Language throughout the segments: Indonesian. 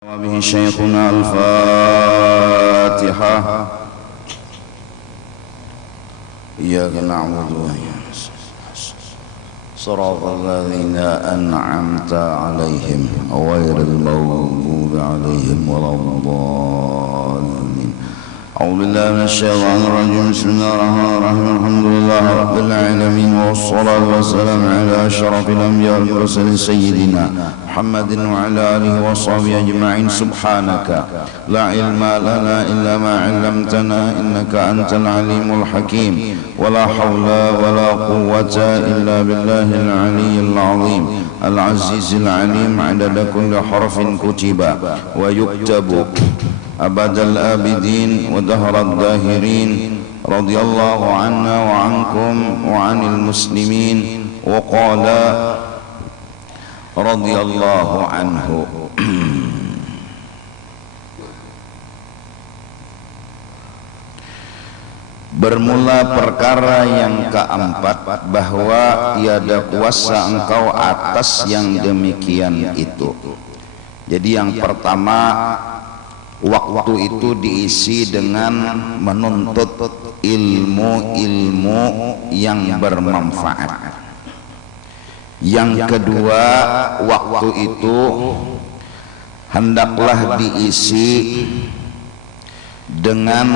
وبه شيخنا الفاتحة. إياك نعبد وإياك نستعين صراط الذين أنعمت عليهم غير المغضوب عليهم ولا الضالين. أعوذ بالله من الشيطان الرجيم. بسم الله الرحمن الرحيم. الحمد لله رب العالمين والصلاة والسلام على أشرف الأنبياء والمرسلين سيدنا محمد وعلى آله وصحبه أجمعين. سبحانك لا علم لنا إلا ما علمتنا إنك أنت العليم الحكيم ولا حول ولا قوة إلا بالله العلي العظيم العزيز العليم عدد كل حرف كتب ويكتب أبد الآبدين ودهر الداهرين. رضي الله عنا وعنكم وعن المسلمين وقال رضي الله عنه. Bermula perkara yang keempat, bahwa tiada kuasa engkau atas yang demikian itu. Jadi yang pertama, waktu itu diisi dengan menuntut ilmu-ilmu yang bermanfaat. Yang kedua, waktu itu hendaklah diisi dengan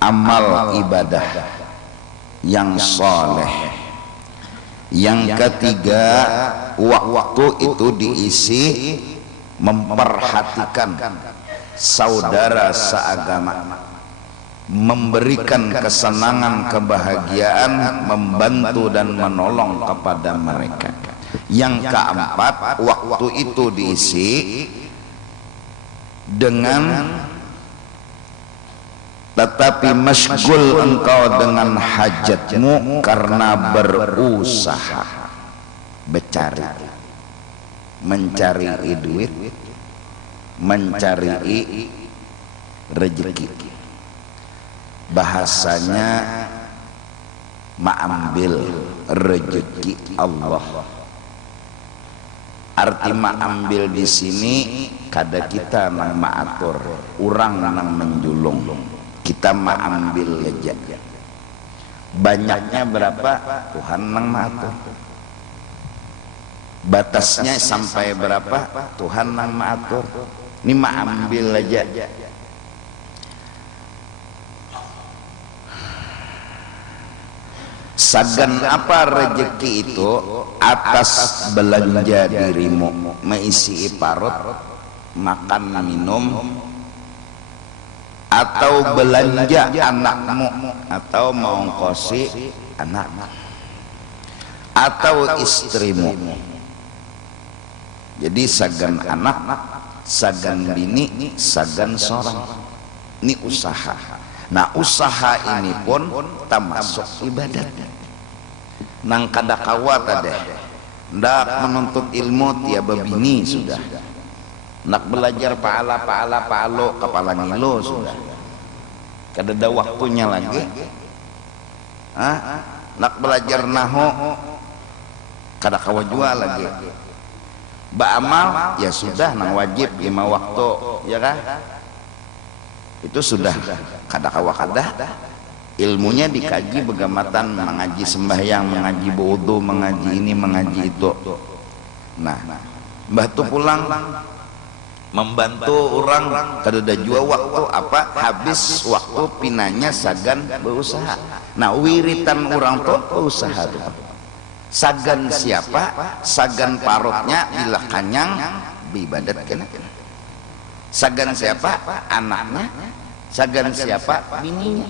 amal ibadah yang saleh. Yang ketiga, waktu itu diisi memperhatikan saudara seagama, memberikan kesenangan, kebahagiaan, membantu dan menolong kepada mereka. Yang keempat, waktu itu diisi dengan tetapi masyghul engkau dengan hajatmu karena berusaha, mencari duit, mencari rezeki. Bahasanya mengambil rezeki Allah. Arti mengambil di sini kada kita nang maatur, urang nang menjulung. Kita mengambil aja. Banyaknya berapa Tuhan nang maatur. Batasnya sampai berapa Tuhan nang maatur. Ini mengambil aja. Sagan apa rezeki itu? Atas belanja dirimu, mengisi parut, makan minum, atau belanja anakmu, atau mengongkosi anak, atau istrimu. Jadi sagan anak, sagan bini, sagan seorang. Ini usaha. Nah, usaha ini pun termasuk ibadat. Nang kada kawat ada, ndak menuntut ilmu tiaba bini sudah. Nak belajar paalo kepala ngilo sudah. Kada ada waktunya lagi. Nak belajar nahu kada kawa jua lagi. Ba'amal ya sudah nang wajib 5 waktu, ya kan? Itu sudah kada kawa kada. Ilmunya dikaji begamatan, mengaji sembahyang, mengaji wudu, mengaji ini, mengaji itu. Nah, mbah tu pulang membantu orang kada ada jua waktu apa, habis waktu pinanya sagan berusaha. Nah, wiritan orang tu usaha tu. Sagan siapa? Sagan parutnya bila kanyang beribadat kena. Sagan siapa? Anaknya. Sagan siapa? Bininya.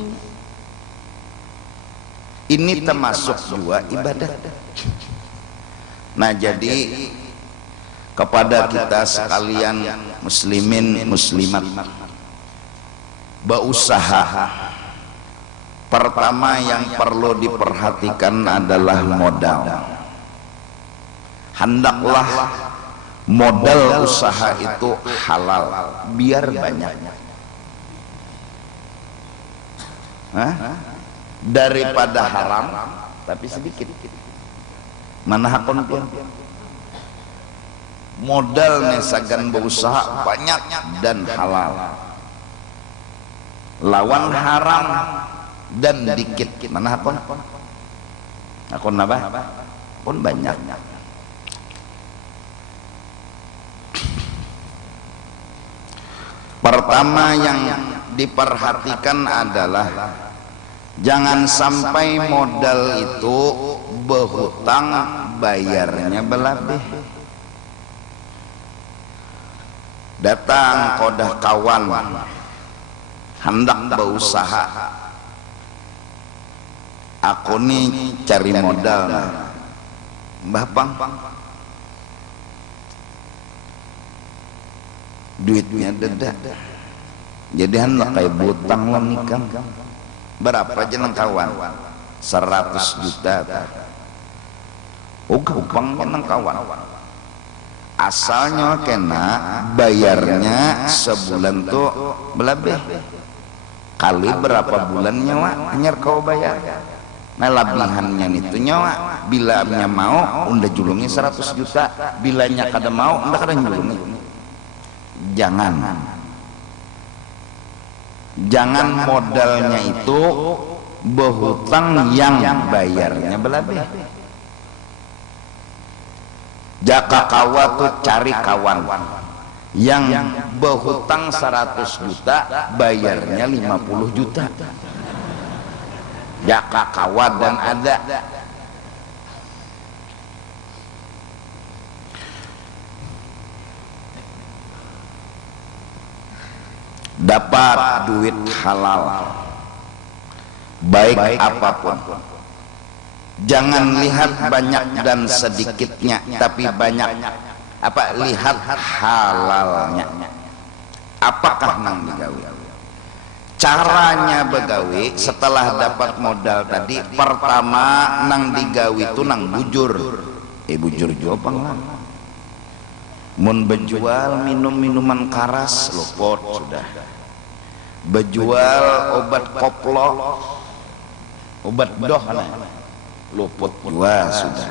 Ini termasuk dua ibadat. Nah, jadi kepada kita sekalian muslimin muslimat, berusaha, pertama yang perlu diperhatikan adalah modal. Hendaklah modal usaha itu halal, biar banyak. Daripada haram tapi sedikit. Mana hakon pun. modal nesagan berusaha banyak dan halal, lawan haram dan dikit mana akon apa pun banyak. Pertama yang diperhatikan adalah jangan sampai modal itu berhutang bayarnya belabeh. Datang kodah kawan hendak berusaha, aku nih cari modal, Mbah Pang duitnya dedak, jadi hendak kayak butang lo nikah. Berapa aja nang kawan? 100 juta. Oh gampangnya nang kawan, asalnya kena bayarnya sebulan tuh belabeh, kali berapa bulannya wak hanyar kau bayar. Nah labihannya itu nyawa, bilanya mau unda julungi 100 juta, bilanya kada mau unda kada julungi. Jangan modalnya itu berhutang yang bayarnya belabeh. Jaka kawa tuh cari kawan yang berhutang 100 juta bayarnya 50 juta. Jaka kawa dan ada. Dapat duit halal baik apapun, jangan lihat banyak dan sedikitnya, tapi banyak apa, lihat halalnya. Apakah nang digawe? Caranya begawe setelah dapat modal tadi, pertama nang digawe itu nang bujur. Bujur jual panglang. Mun bejual minum-minuman keras luput sudah. Bejual obat koplo, obat doh luput jual sudah.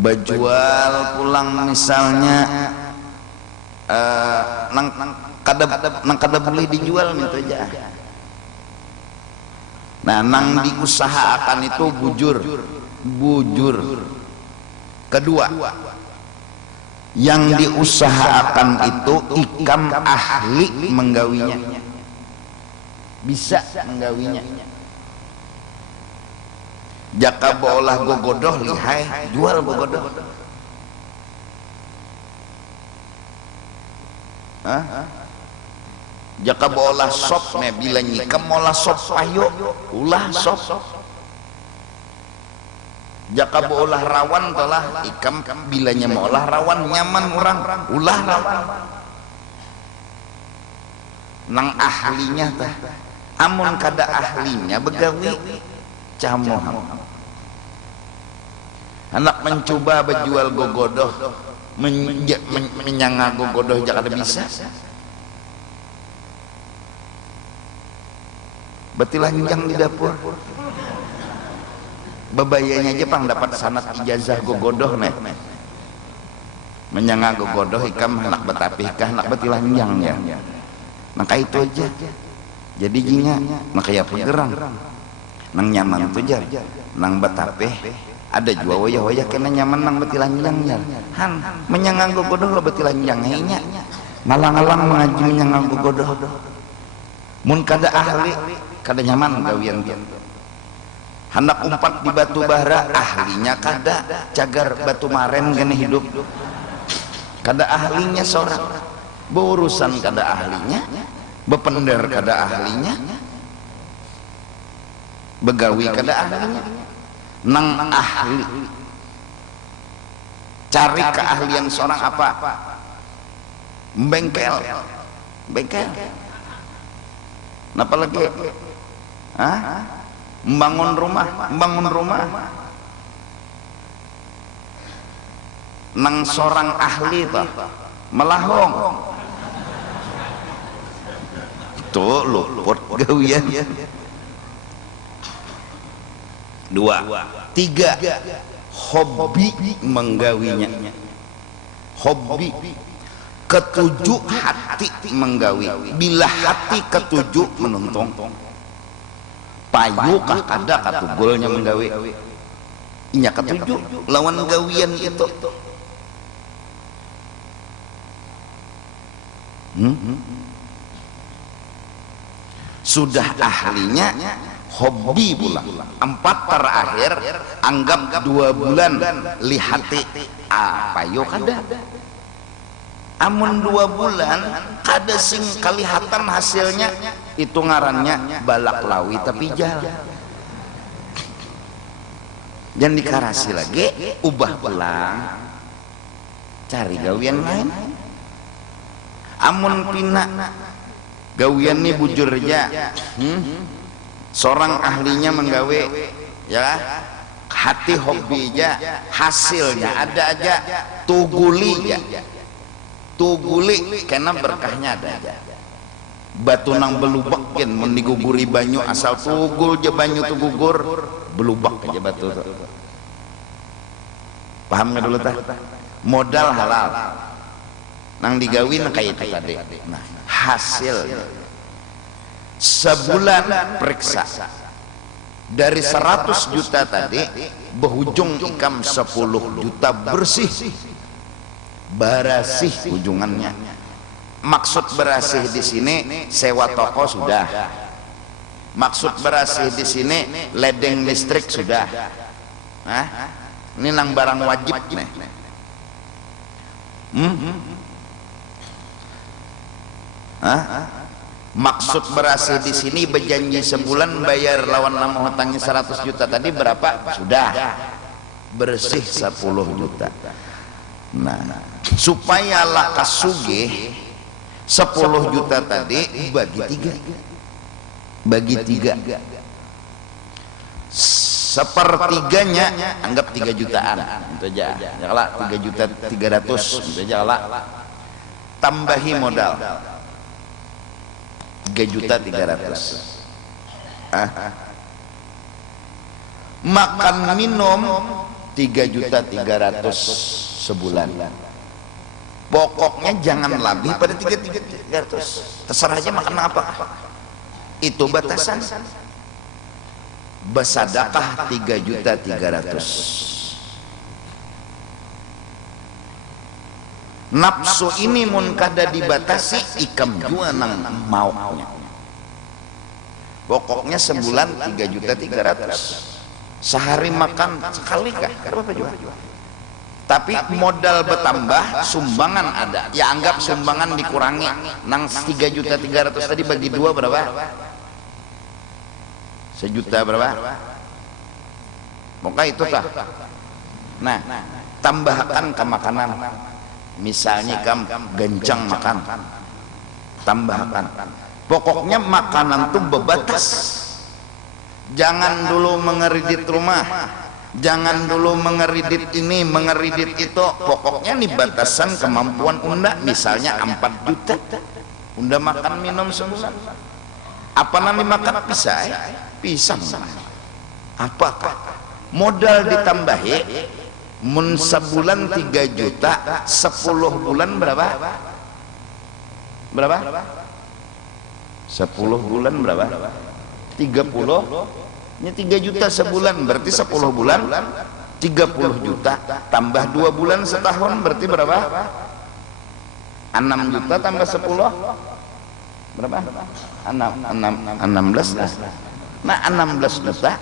Bejual pulang misalnya nang kada boleh dijual itu aja. Nah nang diusahakan itu bujur. Kedua, yang diusahakan itu ikam ahli menggawinya, bisa menggawinya. Jaka bolah gogodoh lihai, jual gogodoh. Jaka bolah sop ne bila nyikam molah sop payo, ulah sop. Jaka bolah rawan telah ikam bilanya molah rawan nyaman orang, ulah rawan. Nang ahlinya tah, amun kada ahlinya begawi camoh. Anak mencoba berjual gogodoh, menyangga gogodoh jangan bisa. Betilah nyang di dapur. Bebayanya aja pang dapat sanad ijazah gogodoh nih. Menyangga gogodoh ikam anak betapih kah anak betilah nyang ya. Maka itu aja. Jadi jinya maka ya pegerang. Nang nyaman tu jar, nang betapih ada jua wayah-wayah kena nyaman nang betilah nyang jar. Han menyangga gogodoh lo betilah nyang nya. Malang-alang mengaji menyangga gogodoh. Mun kada ahli kada nyaman gawian dia. Hendak umpat di batu bara, ahlinya kada, cagar batu maren gini hidup. Kada ahlinya seorang, berurusan kada ahlinya, bepender kada ahlinya, begawi kada ahlinya. Nang ahli, cari keahlian seorang apa? Bengkel. Napa lagi? Membangun rumah. Nang seorang ahli toh melahong. Tuh luput gawian. 2, 3 hobi menggawinya. hobi ketujuh hati menggawi, bila hati ketujuh menuntung payu kah kada katugulnya menggawi inya ketujuh lawan gawian itu. Sudah ahlinya hobi pula. 4 terakhir anggap 2 bulan lihati apa yo kada. Amun 2 bulan kada sing kalihatan hasilnya itu ngarannya balak lawi tapi jalan. Dan dikarasi lagi ubah pulang cari gawian lain. Amun pina gawian nih bujur aja, seorang ahlinya menggawe ya hati hobi aja, hasilnya ada aja, tuguli aja, tuguli karena berkahnya ada aja. Batu nang belubak kan mendiguguri banyu asal tugul aja banyu tuh gugur belubak aja batu tuh. Paham nggak dulu tah? Modal halal nang digawin kayak itu tadi. Nah hasilnya sebulan periksa dari 100 juta tadi berujung ikam 10 juta bersih barasih ujungannya. Maksud berasih di sini sewa toko sudah, maksud berasih di sini ledeng listrik sudah. Nah, ini nang barang wajib nih. Maksud berasih di sini berjanji sebulan bayar lawan nama hutangnya 100 juta tadi berapa? Sudah bersih 10 juta. Nah, supaya lakas sugih 10 juta tadi bagi 3, bagi 3, sepertiganya anggap 3 jutaan itu aja, janganlah 3 juta 300 itu aja lah, tambahi modal 3 juta 300, makan minum 3 juta 300 sebulan. Pokoknya jangan lebih pada 300, terserah aja makan apa, itu batasan. Bersedekah 3 juta 300. Nafsu ini mun kada dibatasi ikam jua nang maunya. Pokoknya sebulan 3 juta 300. Sehari makan sekali kah? Berapa juga? Tapi modal bertambah, sumbangan ada. Ya anggap sumbangan dikurangi. Nang 3 juta 300 tadi bagi 2 berapa? Sejuta berapa? Pokoknya itu kah? Nah, tambahkan ke makanan. Misalnya kamu gencang makan, tambahkan. Pokoknya makanan tuh bebatas. Jangan dulu mengeridit rumah, jangan dulu mengeridit ini, mengeridit itu. Pokoknya nih batasan kemampuan unda. Misalnya 4 juta, unda makan minum sebulan. Apa nanti makan pisang? Apakah modal ditambahi? Mun sebulan 3 juta, 10 bulan berapa? Berapa? 10 bulan berapa? 30. Ini 3 juta sebulan, berarti 10 bulan 30 juta. Tambah 2 bulan setahun, berarti berapa? 6 juta tambah 10 berapa? 16. Nah 16 juta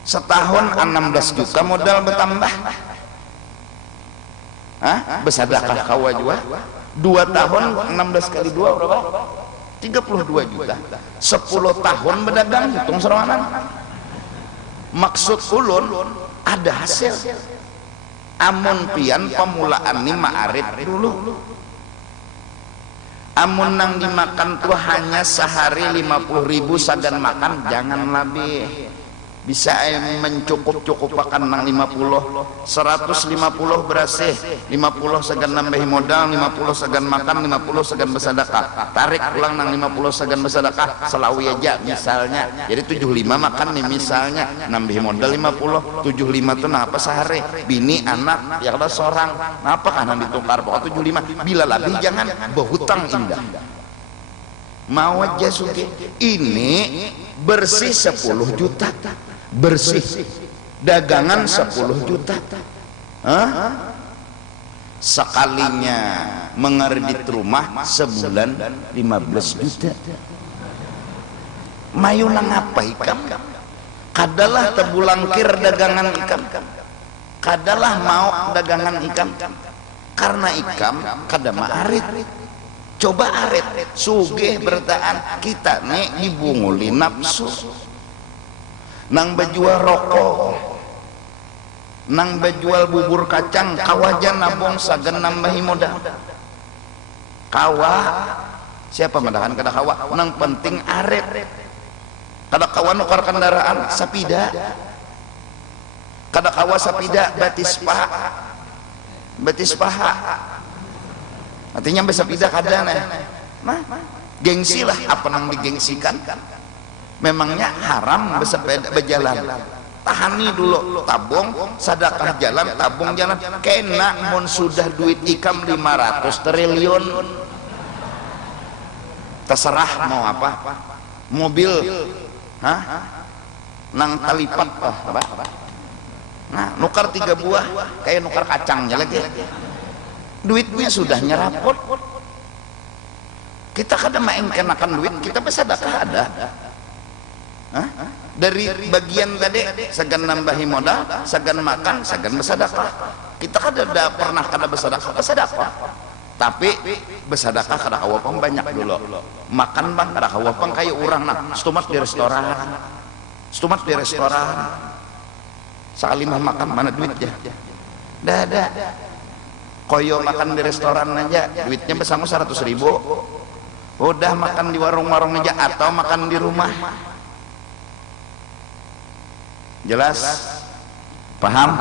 setahun, 16 juta modal bertambah. Bersedekah kawa juga 2 tahun 16 kali 2 berapa? 32 juta. 10 tahun berdagang, hitung serawanan. Maksud ulun ada hasil. Amun pian pemulaan ini ma'arif dulu. Amun nang dimakan tuh hanya sehari 50.000 sagan makan, jangan lebih. bisa mencukup-cukupakan nang 50 150 berasih 50 segan nambahi modal 50 segan makan 50 segan bersedekah tarik pulang nang 50 segan bersedekah selawi aja misalnya jadi 75 makan nih misalnya nambahi modal 50 75 tuh apa sehari bini anak ya kalau seorang apa kan ditukar pokok 75 bila lebih jangan berhutang indah mau aja sugi ini bersih 10 juta bersih dagangan 10 juta sekalinya mengeredit rumah sebulan 15 juta mayu nang apa ikam kadalah tebulangkir dagangan ikam kadalah mau dagangan ikam karena ikam kadama arit coba arit sugih bertaan kita nih dibunguli nafsu nang bejual rokok nang bejual bubur kacang kawajan nabung sagan nambahi modal kawa siapa mendahan kada kawa nang penting arit kada kawa nukar kendaraan sapida kada kawa sapida batis paha artinya sapida kada nah gengsi lah apa nang digengsikan memangnya haram bersepeda berjalan tahani dulu tabung sedekah jalan tabung jalan kena mun sudah duit ikam 500 triliun terserah mau apa mobil nang talipat apa nah nukar 3 buah kayak nukar kacangnya lagi duitnya sudah nyerapot kita kadang main kenakan duit kita bersedekah ada dari bagian tadi segan nambahi modal segan makan segan bersedekah kita kan ada pernah kada bersedekah tapi bersedekah kada kawapang banyak dulu makan bang kada kawapang kayak orang nah stumat di restoran sekali mah makan mana duitnya dah koyo makan di restoran aja duitnya bersama 100.000 udah makan di warung-warung aja atau makan di rumah jelas paham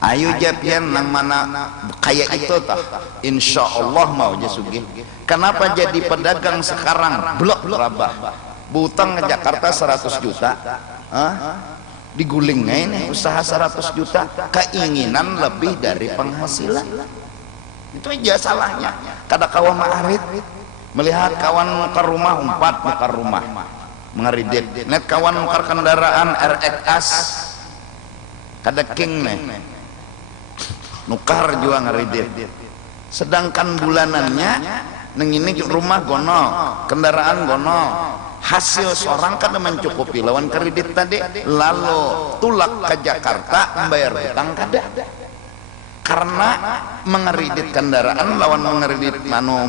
ayo japian nang mana kayak itu tak insya Allah mau jasugi kenapa jadi pedagang sekarang blok rabah butang ke Jakarta 100 juta digulingnya ini usaha 100 juta keinginan lebih dari penghasilan itu aja salahnya kada kawan ma'arit melihat kawan ke rumah umpat ke rumah mengeridit net kawan nukar kendaraan RX kada king nih nukar juga ngeridit sedangkan bulanannya neng ini rumah gono kendaraan gono hasil seorang kada mencukupi lawan kredit tadi lalu tulak ke Jakarta membayar hutang kada karena mengeridit kendaraan lawan mengeridit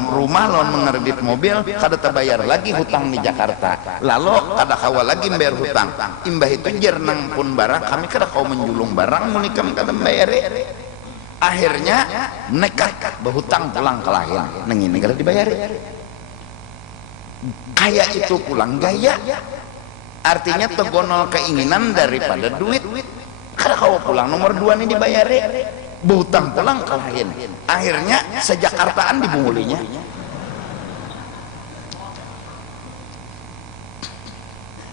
rumah lawan mengeridit mobil kada terbayar lagi hutang di Jakarta lalu kada kawa lagi bayar hutang imbah itu jernang pun barang kami kada kau menjulung barang muni kami kada bayar akhirnya nekat berhutang pulang ke lain neng ini kada dibayar kayak itu pulang gaya artinya tegonol keinginan daripada duit kada kawa pulang nomor 2 ini dibayar berhutang pulang ke lain akhirnya sejakartaan dibungulinya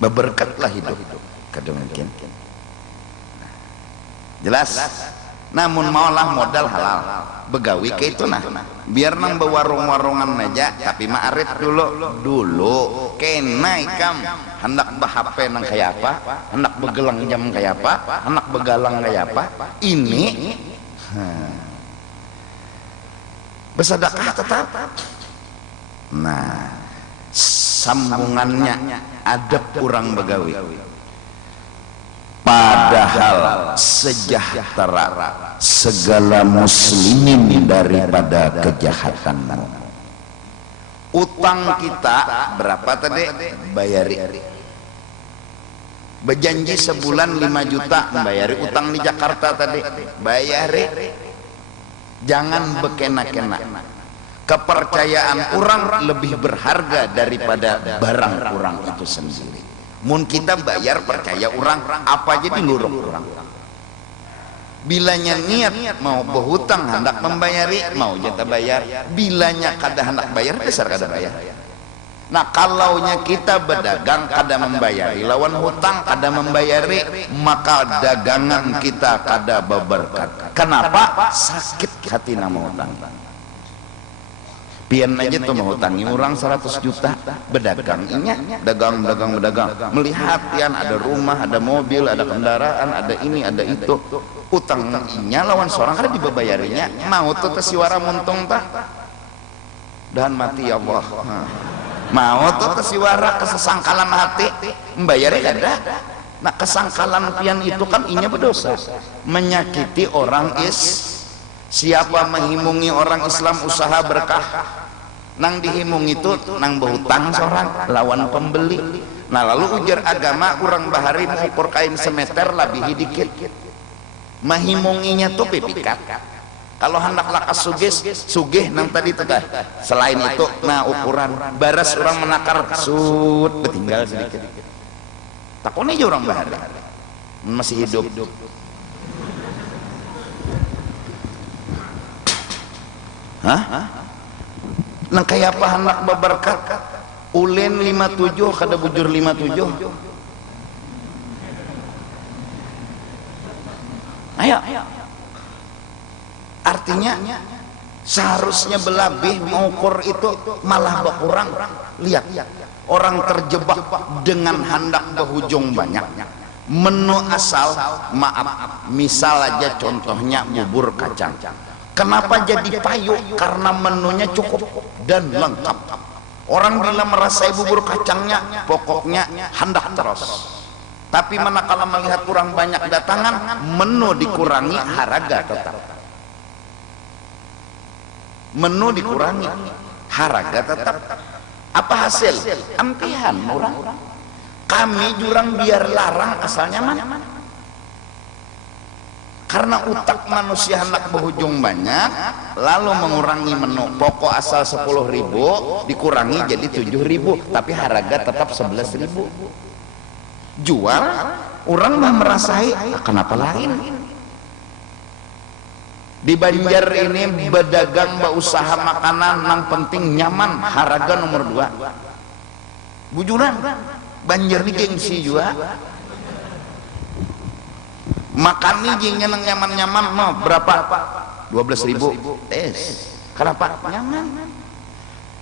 beberkatlah hidup kadang-kadang jelas namun maulah modal halal begawi ke itu nah biar nang bewarung-warungan aja tapi ma'arit dulu kena ikam hendak HP nang kayak apa hendak begelang jam kayak apa hendak begalang kayak apa ini bersedekah tetap nah sambungannya adab kurang begawi padahal sejahtera segala muslimin daripada kejahatan utang kita berapa tadi bayari berjanji sebulan 5 juta bayari utang di Jakarta tadi bayari jangan bekena-kena kepercayaan orang lebih berharga daripada barang orang itu sendiri mun kita bayar percaya orang apa aja diluruk orang. Bilanya niat mau berhutang hendak membayari mau jatah bayar, bilanya kada hendak bayar besar kada bayar. Nah kalaunya kita berdagang kada membayari lawan hutang kada membayari, maka dagangan kita kada berberkat. Kenapa? Sakit hati nama hutang. Pian aja tuh menghutangi orang 100 juta berdagang inya dagang melihat pian ada rumah, ada mobil, ada kendaraan, ada ini ada itu, utang inya lawan seorang kada dibayarinya, mau tuh tesiwara muntung tak dan mati ya Allah. Mau tuh tesiwara kesesangkalan hati membayari kada. Nah kesangkalan pian itu kan inya berdosa, menyakiti orang siapa menghimungi orang Islam usaha berkah nang dihimung itu nang berhutang seorang lawan pembeli. Nah lalu ujar agama kurang bahari mengukur kain semeter lebih dikit mahimunginya tuh pipikat. Kalau hendak lakas sugih nang tadi tegah selain itu nah ukuran baras orang menakar sud betinggal sedikit takutnya aja orang bahari masih hidup. Hah? Nang kayak apa hendak berberkat ulen 57 kada bujur 57. Ayo. Artinya seharusnya belabih mengukur itu malah berkurang. Lihat orang terjebak dengan hendak berhujung banyak. Menu asal maaf misal aja contohnya bubur kacang. Kenapa jadi payu? Karena menunya cukup dan lengkap. Orang bila merasai bubur kacangnya pokoknya hendak terus. Tapi manakala melihat kurang banyak datangan, menu dikurangi, harga tetap. Menu dikurangi, harga tetap. Apa hasil? Ampihan orang. Kami jurang biar larang asalnya mana? Karena utak manusia hendak berhujung banyak, lalu mengurangi menu. Pokok asal 10.000 dikurangi jadi 7.000, tapi harga tetap 11.000. Jual, orang mah merasai, kenapa lain? Di Banjar ini berdagang berusaha makanan yang penting nyaman, harga nomor 2. Bujuran, Banjar ini gengsi juga. Makan nih jingnya nyaman-nyaman mau berapa? 12.000. Kenapa?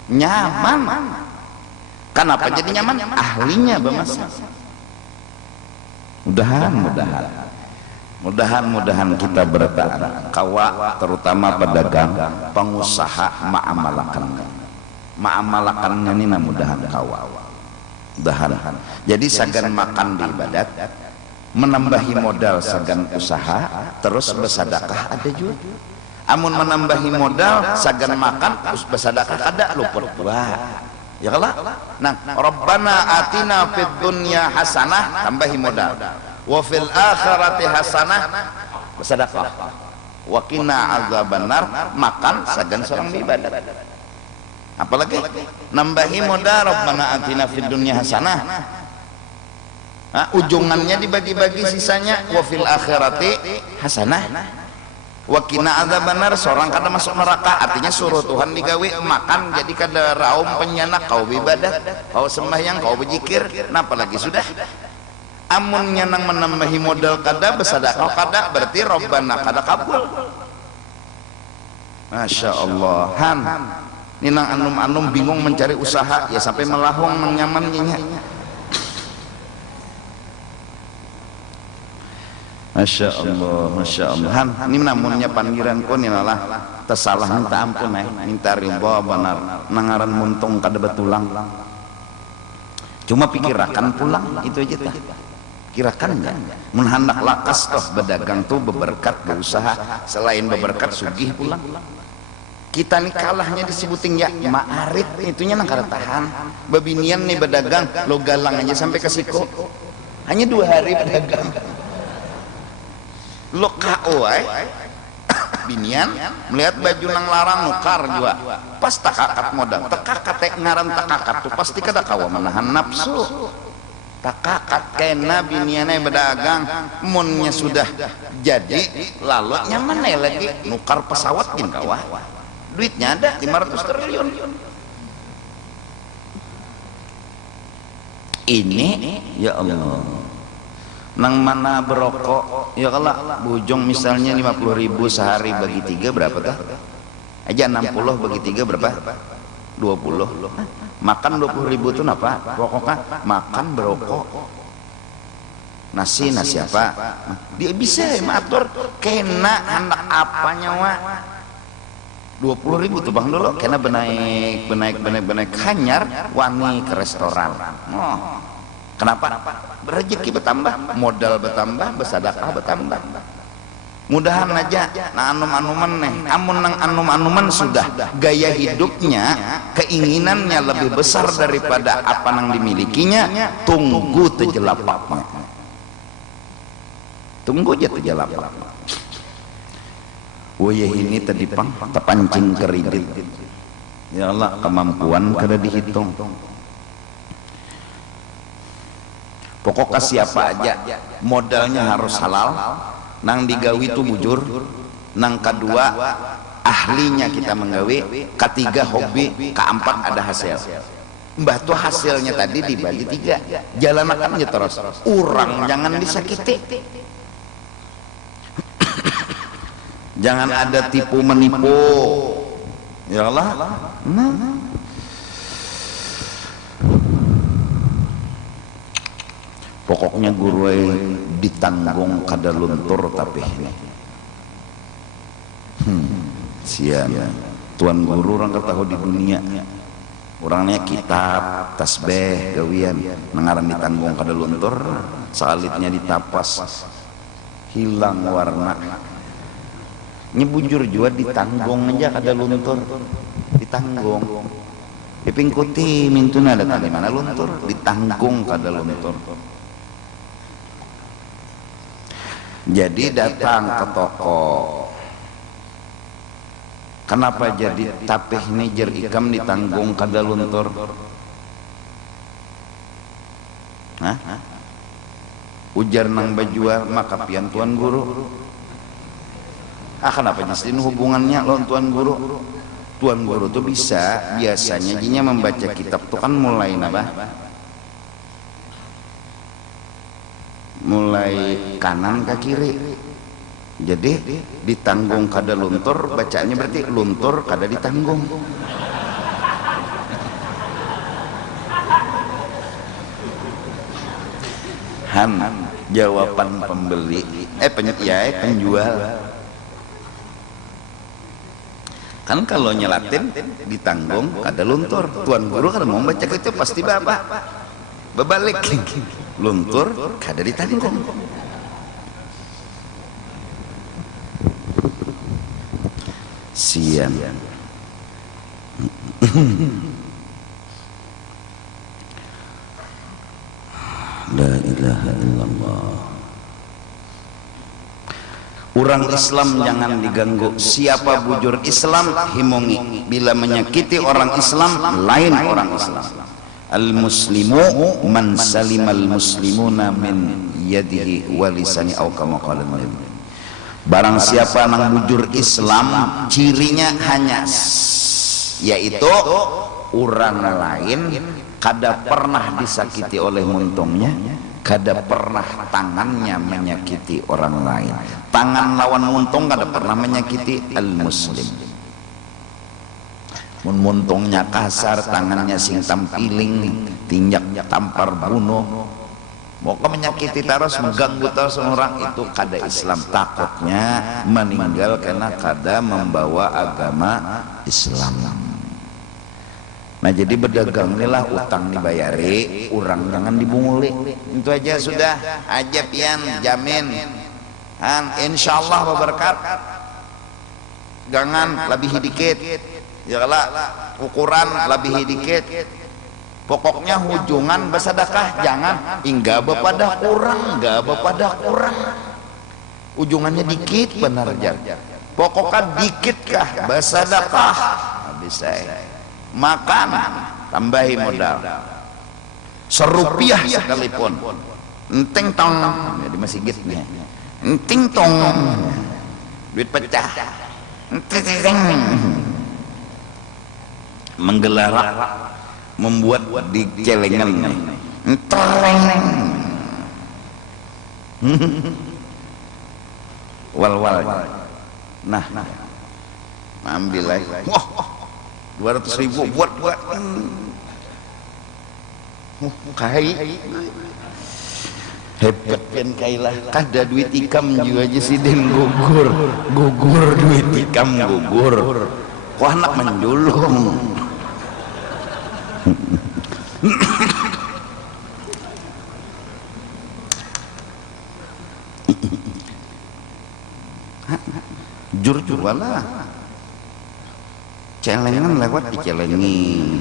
Nyaman. Kenapa jadi nyaman? Ahlinya bemasak. Mudahan kita bertahan kawa terutama pedagang pengusaha ma'amalakannya ini mudahan kawa mudahan. Jadi sagan makan di ibadat menambahi modal sagan usaha terus bersedekah ada juga. Amun menambahi modal sagan makan terus bersedekah ada luput dua. Ya kalah. Nah, Rabbana atina fid dunya hasanah tambahi modal. Wa fil akhirati hasanah bersedekah. Wa qina azabannar makan sagan seorang ibadat. Apalagi nambahi modal Rabbana atina fid dunya hasanah. Ujungannya dibagi-bagi sisanya wa fil akhirati hasanah. Wa qina adzabannar seorang kada masuk neraka, artinya suruh Tuhan digawe makan jadi kada raum penyanak kau ibadat kau sembahyang kau berzikir nah apalagi sudah amun nyanang menambahi modal kada bersedekah kada berarti Rabbana kada kabul. Masya Allah han ninang anum-anum bingung mencari usaha ya sampai melahong nang nyamannya. Masya Allah, Masya Allah. Han, ini namunnya panggilan ko ninalah tersalah minta ampun minta ridho benar. Nangaran muntung kada betulang. Cuma pikirakan pulang itu aja tah. Kirakan ya. Menhandak lakas toh berdagang tuh beberkat berusaha selain beberkat sugih pulang. Kita nih kalahnya disebutin ya ma'arit itunya nang kada tahan. Bebinian nih berdagang lo galang aja sampai ke Siko. Hanya 2 hari berdagang. Lo KO binian melihat baju nang larang nukar juga pas takakat modal tekakat ngaran takakat tuh pasti kada kawa menahan nafsu takakat kena biniana berdagang munnya sudah jadi lalu nyaman lagi nukar pesawat gin kawah duitnya ada 500 triliun ini ya Allah nang mana berokok ya kalau bujong misalnya 50.000 sehari bagi 3 berapa tuh aja 60 bagi 3 berapa 20 makan 20.000 itu apa pokoknya makan berokok nasi apa dia bisa matur kena anak apanya wa 20.000 tuh bang dulu kena benaik hanyar wani ke restoran kenapa rezeki bertambah modal bertambah bersedekah bertambah mudahan aja nah anum-anuman nih amun nang anum-anuman sudah gaya hidupnya keinginannya lebih besar daripada apa nang dimilikinya tunggu tejelapaknya tunggu aja tejelapaknya wayah ini tadi pang terpancing kredit ya Allah kemampuan kada dihitung pokoknya siapa aja modalnya harus halal nang digawi itu bujur nang kedua ahlinya kita menggawi ketiga hobi keempat ada hasil mbah tuh hasilnya tadi dibagi 3 jalan akan terus orang jangan disakiti jangan ada tipu menipu ya Allah pokoknya guru ditanggung kada luntur tapi ini sian tuan guru orang ketahu di dunia orangnya kitab tasbih gawian nengaran ditanggung kada luntur salitnya ditapas hilang warna nyebujur juga ditanggung aja kada luntur ditanggung dipingkuti mintuna datang di mana luntur ditanggung kada luntur. Jadi datang ke toko kenapa jadi tapih ini jer ikam ditanggung kada luntur ujar nang bajua maka pian tuan guru kenapa nyeselin hubungannya lo tuan guru tuh bisa biasanya jinya membaca kitab tuh kan mulai mulai kanan ke kiri jadi ditanggung kada luntur bacanya berarti luntur kada ditanggung jawaban pembeli penjual kan kalau nyelatin ditanggung kada luntur tuan guru kada mau baca itu pasti bapak berbalik luntur kada ditanggung sian la ilaha illallah orang Islam jangan diganggu siapa bujur Islam himongi bila menyakiti orang Islam lain orang Islam al-muslimu man salimal muslimuna min yadihi wa lisani au kama qala Nabi. Barang siapa nang bujur Islam cirinya hanya yaitu orang lain kada pernah disakiti oleh muntungnya, kada pernah tangannya menyakiti orang lain. Tangan lawan muntung kada pernah menyakiti al-muslim. Muntungnya kasar, tangannya sing tampiling, tinjak tampar bunuh, mau menyakiti terus, mengganggu terus orang itu kada Islam. Takutnya meninggal karena kada membawa agama Islam. Nah jadi berdagang inilah utang dibayari, orang jangan dibunguli. Itu aja sudah, aja pian jamin. Insya Allah berberkat. Jangan lebih dikit. Ya lah ukuran lebih dikit pokoknya hujungan bersedekah jangan hingga bepada kurang ujungannya dikit benar jar pokoknya dikit kah bersedekah bisa makan tambahi modal serupiah sekalipun. Enteng tong ya, di masjid nih. Enteng tong duit pecah. Enteng. Menggelarak, membuat di celengan nih. Enteng. Wal. Nah, ambil lagi. Wah, 200.000 buat kai hebat kan kailah kada duit ikam juga aja sih den gugur duit ikam gugur wah anak menjulung. Jujur wala celengan lewat dicelengin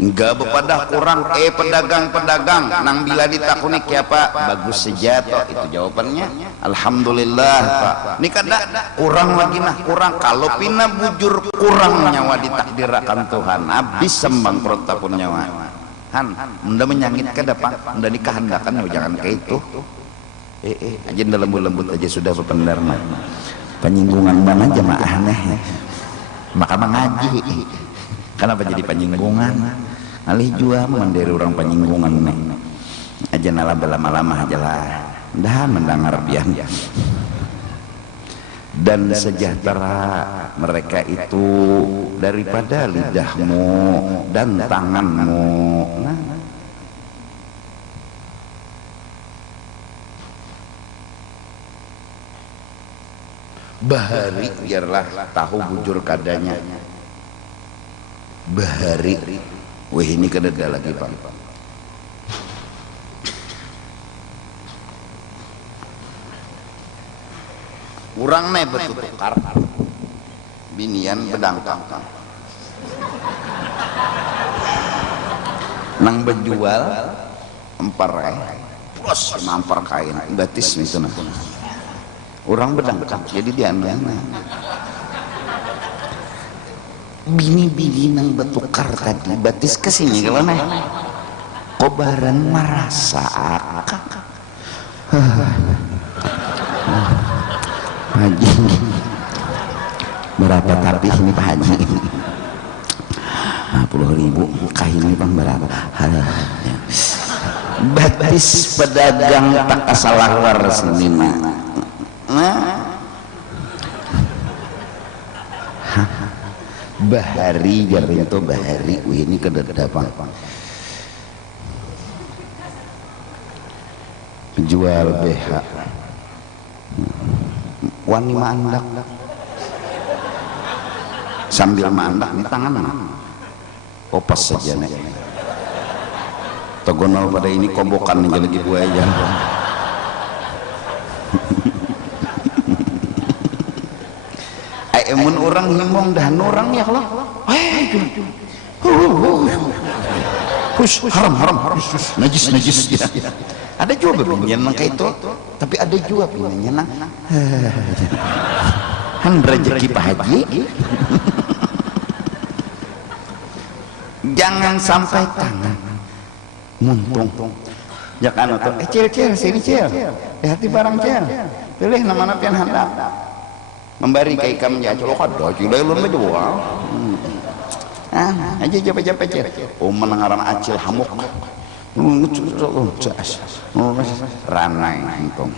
enggak bepada kurang pedagang nang bila ditakuni kiapa bagus sejato itu jawabannya alhamdulillah Pak ini kada kurang lagi nah kurang kalau pina bujur kurang nyawa ditakdirakan Tuhan habis sembangkrut tapun nyawa han unda menyangit kada Pak unda dikehendakan jangan kayak itu aja lembut aja sudah berpendar mah penyinggungan mana jamaah aneh maka mengaji kenapa jadi penyinggungan alih jua mandiri orang penyinggungan nih aja nala lama-lama aja lah dah mendengar biang dan sejahtera mereka itu daripada lidahmu dan tanganmu. Nah, bahari biarlah tahu bujur kadanya bahari wih ini kededa lagi Pak kurang nih betul tukar binian bedangkang nang berjual empar plus mampar kain batis itu nah orang bedangkang jadi dia bini-bini nang bertukar tadi batis kesini kalau naik kobaran merasa Haji berapa tapi ini Pak Haji 50.000 kain ini Bang berapa batis pedagang tak kasalawar sini mah bahari garing to bahari wih ini kededapang jual BH wani mandak sambil mandak di tangan kopas saja nih togonol pada ini kobokan nih lagi buaya emun orang ngomong dan orang ya Allah haram najis ya. Ada juga binian kayak itu tapi ada juga binian han rezeki Pak Haji jangan sampai tangan muntung ya kan atau cil sini cil hati barang cil pilih nama pian hendak memberi ke ikam ya colok ada cilai lun menjual aja japa cil menangaran acil hamuk ranai entong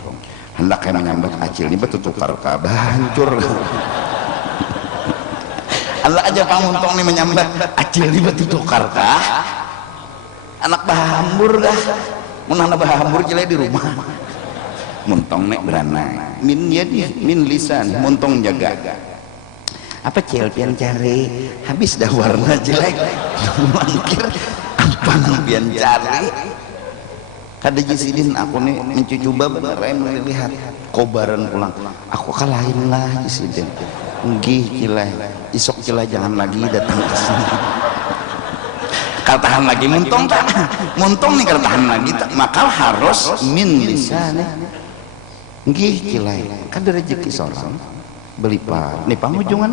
hendak yang menyambat acil ini betul tukar kabah hancur Allah aja pamuntong nih menyambat acil ini betul tukar kah anak bahambur dah menang bahambur cilai di rumah muntong nek beranai min yadi min lisan muntong jaga apa cil pian cari habis dah warna jelek mangkir apa pian cari kada jisidin aku nih mencuba bener melihat kobaran pulang aku kalahin lah jisidin nggih cilai isok cilai jangan lagi datang ke sini tahan lagi muntong tak muntong nih tahan lagi maka harus min lisan nggih cilai kan ada rezeki seorang beli pak nih pangujungan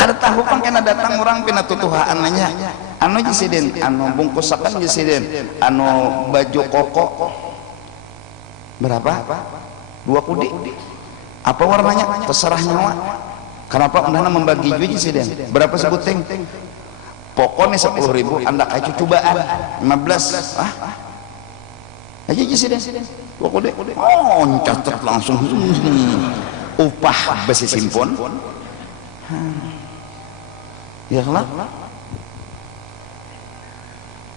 kan kada tahu pang kena datang orang pina tutuhaan nanya anu jesiden anu bungkusakan jesiden anu baju koko berapa 2 kudi apa warnanya terserah nyawa kenapa undana membagi juji jesiden berapa sebuting pokoknya 10.000 anda kayak cobaan 15 aja jesiden 2 kudi oh catat langsung upah besi simpon ya lah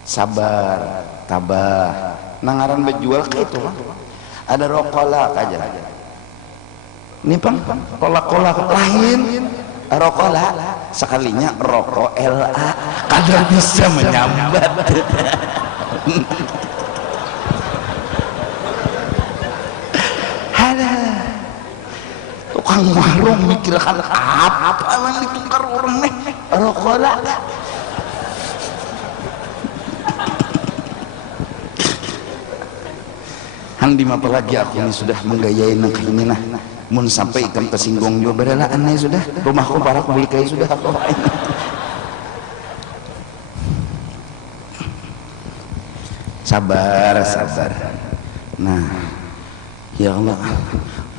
sabar tabah nangaran berjual ke itu lah ada rokola aja ini pang kolak-kolak lain rokola sekalinya rokok LA kadar bisa menyambat tukang warung mikirkan apa yang ditukar orang nih rokola handi apa lagi aku ini sudah menggayai nak ini nah mun sampai ikan tersinggung juga badalah aneh sudah rumahku barak beli kayak sudah aku sabar nah ya Allah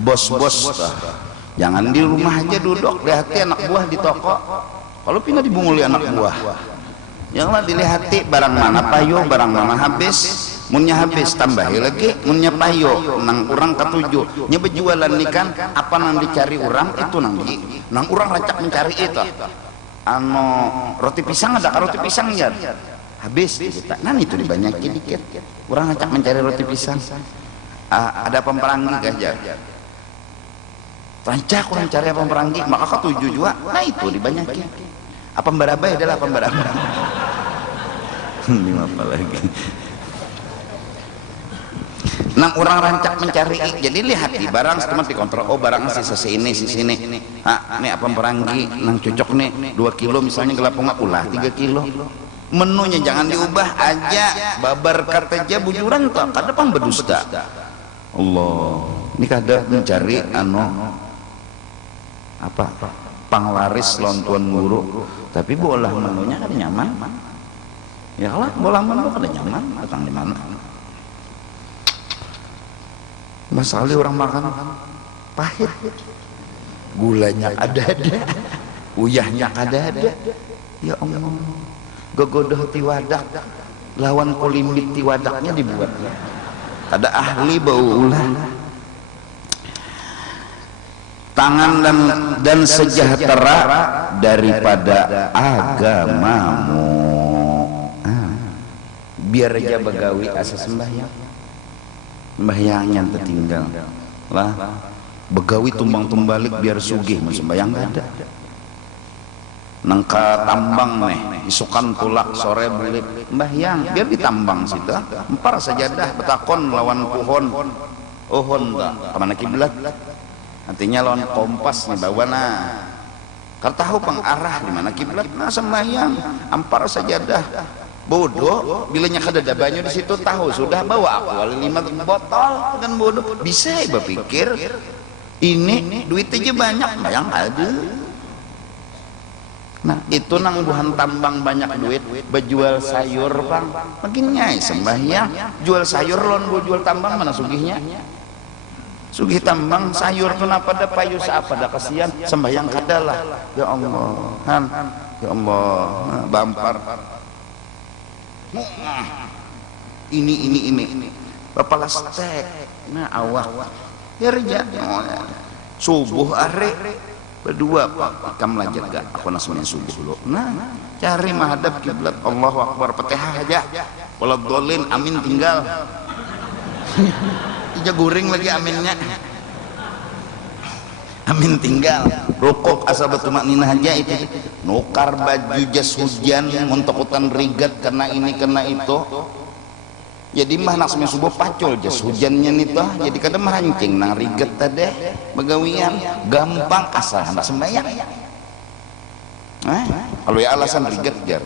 bos-bos jangan di rumah aja duduk lihati anak buah di toko kalau pindah dibunguli anak buah janganlah dilihati barang mana payo barang mana habis munnya habis tambahi lagi munnya payo nang urang ketujuh nya berjualan nih kan apa nang dicari urang itu nang urang rancak mencari itu anu roti pisang ada roti pisang ya habis kita nah itu dibanyakin dikit urang rancak mencari roti pisang ada pemperangi gajah rancak orang cari apa pemperangi maka ketujuh juga nah itu dibanyakin apa mbarabai adalah pembarabai ini apa lagi nang orang rancak mencari jadi lihat di barang setelah dikontrol oh barang sisa sini ini apa perangi nang cocok nih 2 kilo misalnya gelapung ulah 3 kilo menunya jangan diubah aja babar kata bujuran tak kada pang berdusta Allah ini kada mencari apa panglaris lontuan guru tapi bolah menunya kada nyaman ya lah bolah menu kada nyaman datang di mana masalah orang makan pahit gulanya ada uyahnya ada ya Allah gogodoh tiwadak lawan kulimbit tiwadaknya dibuat ada ahli bau ulah tangan dan sejahtera daripada agamamu biar aja begawi asa sembahyang sembahyangnya tertinggal lah begawi tumbang-tumbalik biar sugih sembahyang gak ada nangka tambang nih isukan tulak sore beli sembahyang biar ditambang situ empar sajadah betakon lawan pohon tak kemana kiblat artinya lawan kompas nih bawa nah kartahu pengarah di mana kiblat nah sembahyang empar sajadah bodoh bilanya kada ada banyu di situ tahu sudah bawa aku 5 botol dan bodoh bisa berpikir ini duit aja banyak bayang ada nah itu nang buhan tambang banyak duit berjual sayur bang makin nyai sembahyang jual sayur lon jual tambang mana sugihnya sugih tambang sayur tuh apa ada payu apa ada kasihan sembahyang kadalah ya Allah ya Allah bampar ini bapak lastek nah awak ya reja subuh are berdua pak ikam lajat gak aku nasmanya subuh lo nah cari menghadap kiblat Allahu Akbar Fatihah aja walau dolin amin tinggal ija goreng lagi aminnya amin tinggal rukuk asal betul maknina aja itu nukar baju jas hujan montokutan rigat karena ini karena itu jadi mah nak semua subuh pacul jas hujannya nih toh jadi kadang mancing nang rigat tadi begawian gampang asal hendak sembahyang kalau ya alasan rigat jar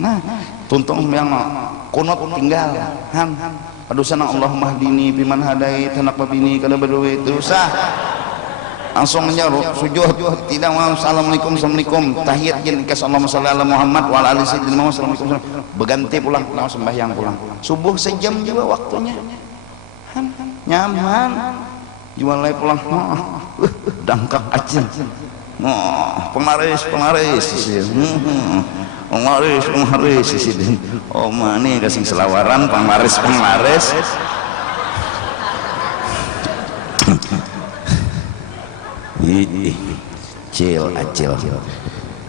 nah tuntung yang kunut tinggal aduh sana Allahumma hdini biman hadait hendak babini kada berduit usah langsung nyaru sujud, tidak mau assalamualaikum assalamualaikum, tahiyat jeung ka sallallahu alaihi Muhammad wa ala alihi wasallam assalamualaikum, berganti pulang sembahyang pulang. Subuh sejam juga waktunya, nyaman. Jual lagi pulang, dangkap acin, penglaris, penglaris, oh mana kasih selawaran, penglaris, penglaris. Acil,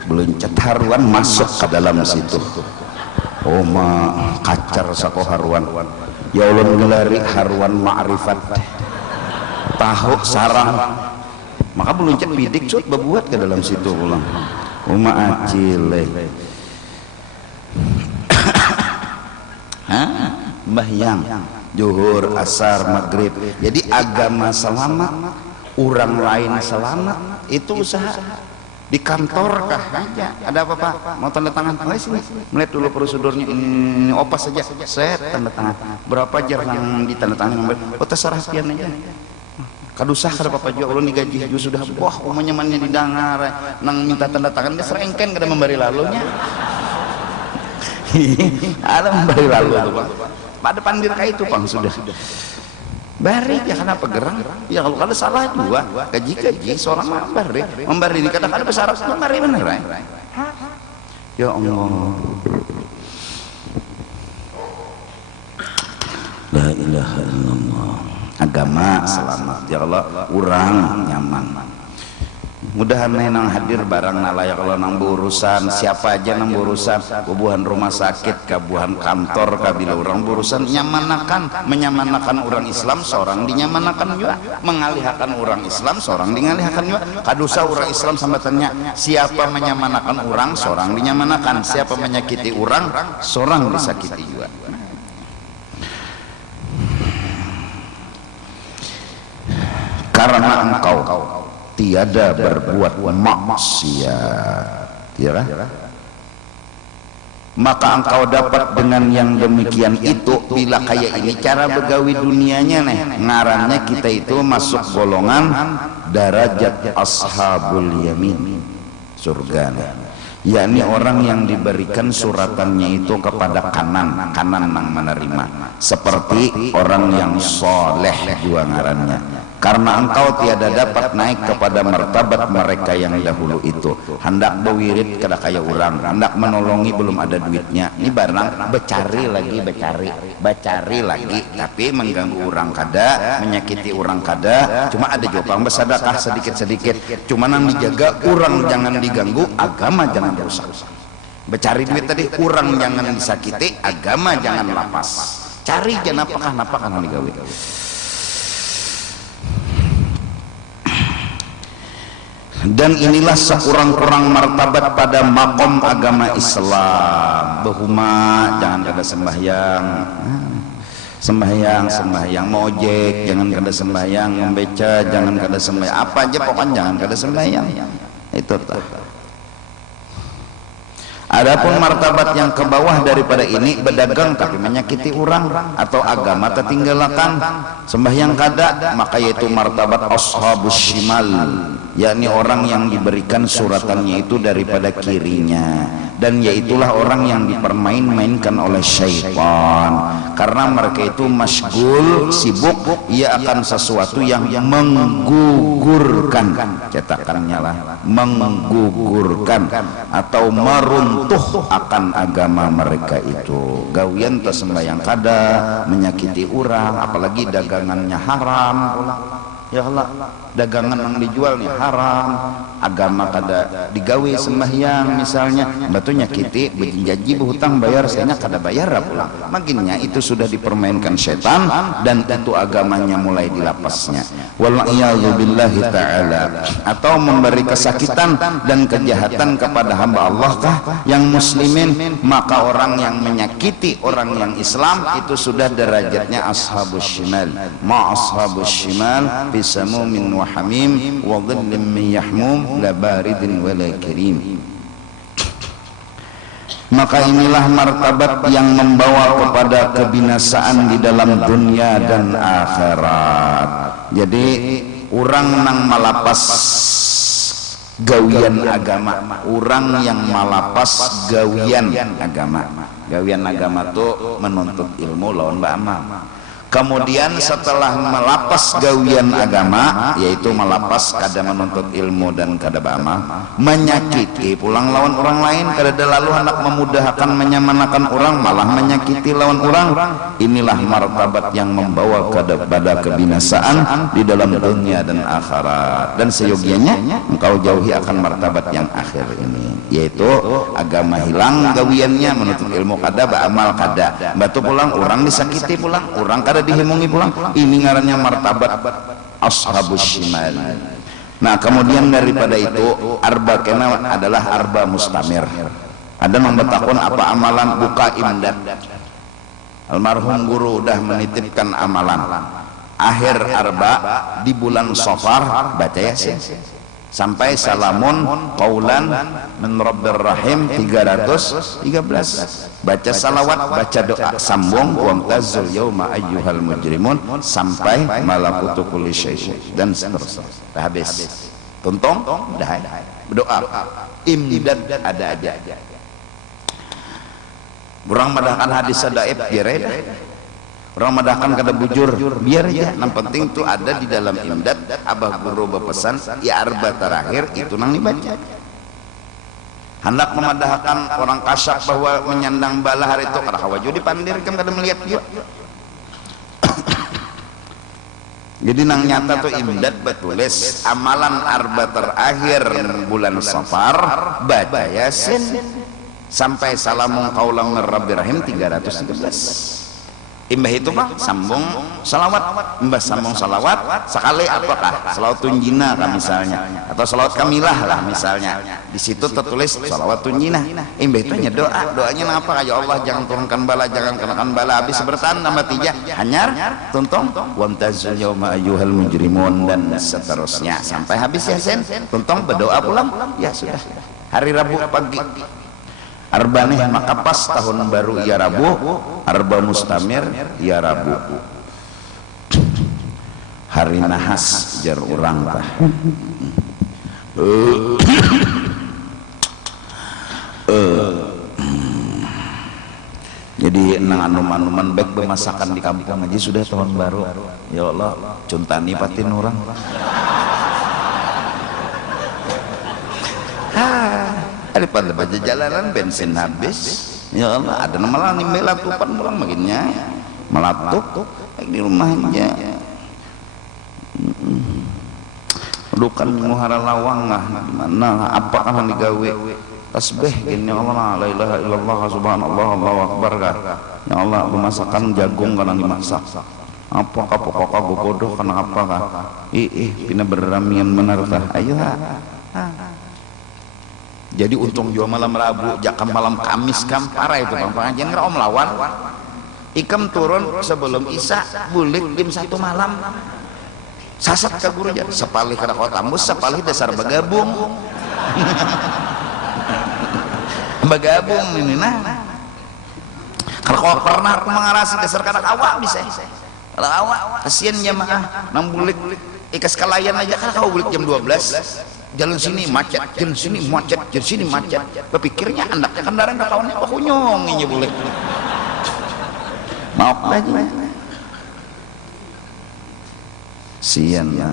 beluncet haruan masuk ke dalam situ. Oh ma kacar sako haruan. Ya Allah ngelari haruan ma'rifat. Tahu sarang. Maka beluncet bidik cut berbuat ke dalam situ pulang. Oh ma acil. Mbahyang, zuhur, asar, maghrib. Jadi agama selamat, orang lain selamat, itu usaha. Di kantor kah aja ada apa Pak, mau tanda tangan, oh sini melihat dulu prosedurnya, ini opas saja, set tanda tangan, berapa jar yang ditanda tangan, oh terserah pian aja, kadusah kada Bapak juga ulun digaji sudah, wah umanyamannya didangar nang minta tanda tangan dia serengken kada memberi lalunya. Ada memberi lalu tuh Pak, pada pandir kayak itu Bang sudah bari ya kenapa gerang ya, kalau kada salah juga gaji seorang membari ini kadang-kadang bersyarat membari bener ya Allah. La ilaha illallah, agama selamat ya Allah, urang nyaman. Mudahan nang hadir barang nalayak kalau nang berurusan siapa aja nang berurusan bubuhan rumah sakit, kabuhan kantor, kabila orang berurusan menyamanakan orang Islam, seorang dinyamanakan juga, mengalihkan orang Islam, seorang dialihkan juga. Kadusa orang Islam sampai tanya siapa menyamanakan orang, seorang dinyamanakan, siapa menyakiti orang, seorang disakiti juga. Karena engkau tiada berbuat maksiat, ya kan? Maka engkau dapat dengan yang demikian itu bila kayak ini cara begawi dunianya nih, ngarannya kita itu masuk golongan darajat ashabul yamin, surga nih, yakni orang yang diberikan suratannya itu kepada kanan nang menerima, seperti orang yang soleh juga ngarannya. Karena engkau tiada dapat naik kepada martabat mereka yang dahulu itu, hendak bewirid kada kaya orang, hendak menolongi belum ada duitnya, ini barang becari lagi, tapi mengganggu orang kada, menyakiti orang kada, cuma ada jopang bersedekah sedikit-sedikit, cuma nang dijaga orang jangan diganggu, agama jangan rusak. Becari duit tadi, orang jangan disakiti, agama jangan lapas, cari jangan napakah digawe. Dan inilah sekurang-kurang martabat pada makom agama Islam. Behuma jangan kada sembahyang, mau ojek jangan kada sembahyang, membeca jangan kada sembahyang, apa aja pokoknya jangan kada sembahyang. Itu tuh. Adapun martabat yang ke bawah daripada ini, berdagang tapi menyakiti orang atau agama tertinggalakan, sembahyang kada, maka yaitu martabat ashabus shimal, yakni orang yang diberikan suratannya itu daripada kirinya, dan yaitulah orang yang dipermain-mainkan oleh syaitan, karena mereka itu masgul, sibuk, ia akan sesuatu yang menggugurkan, cetakannya lah, menggugurkan atau meruntuh akan agama mereka itu. Gawian tersembahyang kada, menyakiti orang, apalagi dagangannya haram. Ya Allah, dagangan yang dijual nih haram, agama kada digawe sembahyang misalnya, batu nyakiti, berjanji berhutang bayar, saya kada bayar pulang. Makinnya itu sudah dipermainkan setan dan itu agamanya mulai dilapasnya. Wal'iyadzu billahi ta'ala. Atau memberi kesakitan dan kejahatan kepada hamba Allah kah yang muslimin, maka orang yang menyakiti orang yang Islam itu sudah derajatnya ashabus shimal. Ma ashabus shimal bisamumin wa hamim wa dhillin min yahmum la baridin wa la karim. Maka inilah martabat yang membawa kepada kebinasaan di dalam dunia dan akhirat. Jadi urang nang malapas gawian agama, urang yang malapas gawian agama. Gawian agama tuh menuntut ilmu lawan ba'amal. Kemudian setelah melapas gawian agama, yaitu melapas kada menuntut ilmu dan kada ba'amal, menyakiti pulang lawan orang lain, kada lalu hendak memudahkan menyamanakan orang, malah menyakiti lawan orang. Inilah martabat yang membawa pada kebinasaan di dalam dunia dan akhirat. Dan seyogianya engkau jauhi akan martabat yang akhir ini, yaitu agama hilang gawiannya, menuntut ilmu kada, ba'amal kada. Batu pulang orang disakiti pulang, orang kada dihimungi pulang. Ini ngarannya martabat ashabus shimal. Nah, kemudian daripada itu arba kena adalah arba mustamir. Ada membetakun apa amalan buka imdad. Almarhum guru udah menitipkan amalan akhir arba di bulan Safar baca Yasin sampai salamun qaulan min rabbir rahim 313, baca salawat, baca doa, sambung wamtazul yauma ayyuhal mujrimun sampai malakutu kulli syai' dan seterusnya. Habis tuntung dah berdoa imdad ada aja. Orang madahkan hadis sadaib biar aja, orang madahkan kada bujur biar aja. Yang penting itu ada di dalam imdad. Abah guru berpesan ya arba terakhir itu nang dibaca. Hendak memadahkan orang kasyak bahwa menyandang bala hari itu kada hawaju dipandirkan kada melihat dia. Jadi nang nyata tuh imdad betulis amalan arba terakhir bulan Safar baca Yasin sampai salamun qaulan mir rabbir rahim 313. Imbah itu pak sambung salawat, imbah sambung salawat sekali apakah salawatun jina kah misalnya, atau salawat kamilah lah misalnya, di situ tertulis salawatun jina. Imbah itu nya doanya apa, ya Allah jangan turunkan bala, jangan kenakan bala. Habis bertahan nama tiga hanyar tuntung wamtazul yauma ayyuhal mujrimun dan seterusnya sampai habis Yasin tuntung berdoa pulang. Ya sudah, hari Rabu pagi arba nih maka pas tahun baru ya Rabu, arba mustamir ya Rabu, hari nahas jar urang tah. Jadi nang anuman-anuman baik bemasakan di kampung aja sudah tahun baru. Ya Allah, cuntani patin orang. Daripada baca jalanan bensin habis, ya Allah ada nama lain melatupan pulang makinnya melatuk di rumahnya. Dukan muhara lawang lah mana apakah yang digawe tasbih gini Allah la ilaha illallah subhanallah Allahu akbar kah. Ya Allah pemasakan jagung kan dimasak. Apakah pokoknya gogodoh karena apakah? Pina beramian benar tah. Ayo jadi untung jua malam Rabu, jakam malam Kamis kam parah itu bang pengajian ngira om lawan. Ikam turun sebelum Isya, bulik jam 1 malam. Sasat ke guru jadi sepalih kada kota tambus, sepalih dasar bagabung. Bagabung ini nah. Kalau pernah aku mengarasi dasar kada awak bisa. Kalau awak kasihan jamaah nang bulik ikas kalayan aja kan kau bulik jam 12. Jalan sini macet, jalan sini macet, jalan sini macet. Berpikirnya anaknya kendaraan kawannya bakunyong ini boleh. Maaf aja. Sian ya.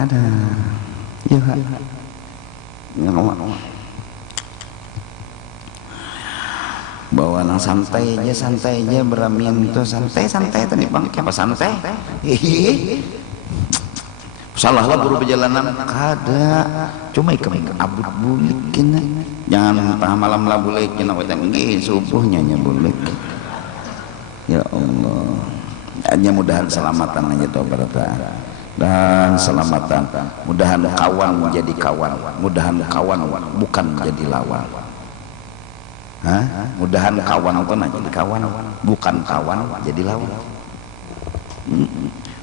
Ada. Ya. Ya ngomong. Bawa nang santai aja beramian itu santai tadi bang apa santai salah lah guru perjalanan kada cuma ikam abut bulik kena jangan tengah malam lah bulik kena wetan nggih subuhnya nya bulik. Ya Allah hanya mudahan selamatan aja toh berata dan selamatan, mudahan kawan menjadi kawan, mudahan kawan bukan menjadi lawan. Mudahan kawan itu jadi kawan, bukan kawan jadi lawan.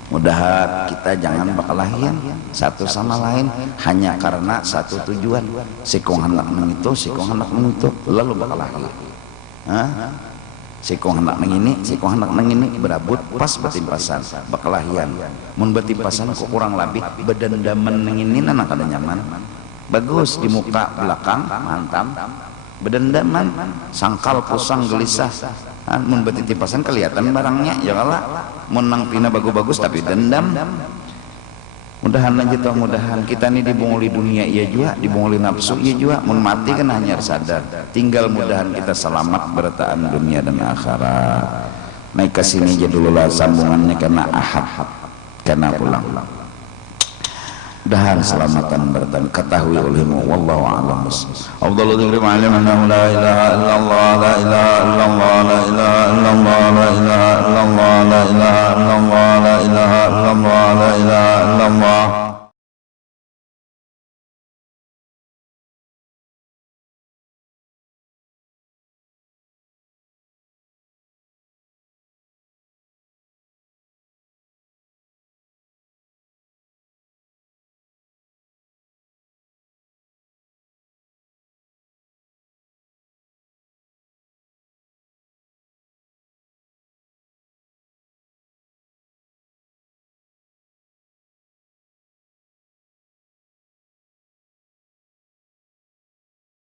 Mudahan kita jangan berkelahian satu sama lain hanya karena satu tujuan, sikong hendak mengitu, sikong hendak mengitu, lalu berkelahi. Sikong hendak nang ini, sikong hendak nang ini berabut pas betimpasan, bekelahian. Mun betimpasan kok kurang lebih bedendaman nang ini nana kada nyaman. Bagus di muka belakang mantap. Bedendaman, sangkal pusang gelisah. Mun betimpasan kelihatan barangnya, ya kalah. Mun nang pina bagus-bagus tapi dendam. Mudahan aja toh, mudahan kita nih dibunguli dunia iya juga, dibunguli nafsu iya juga, mun mati kan hanya sadar. Tinggal mudahan kita selamat bertaan dunia dan akhirat. Naik ke sini aja dulu lah sambungannya karena ahad, karena pulang. Mudahan selamatan bertaan ketahui olehmu. Wallahu a'lam. Afdhalul dzikri ma'aliman la ilaha illallah, la ilaha illallah, la ilaha illallah, la ilaha illallah, la ilaha illallah, la ilaha illallah, la ilaha illallah.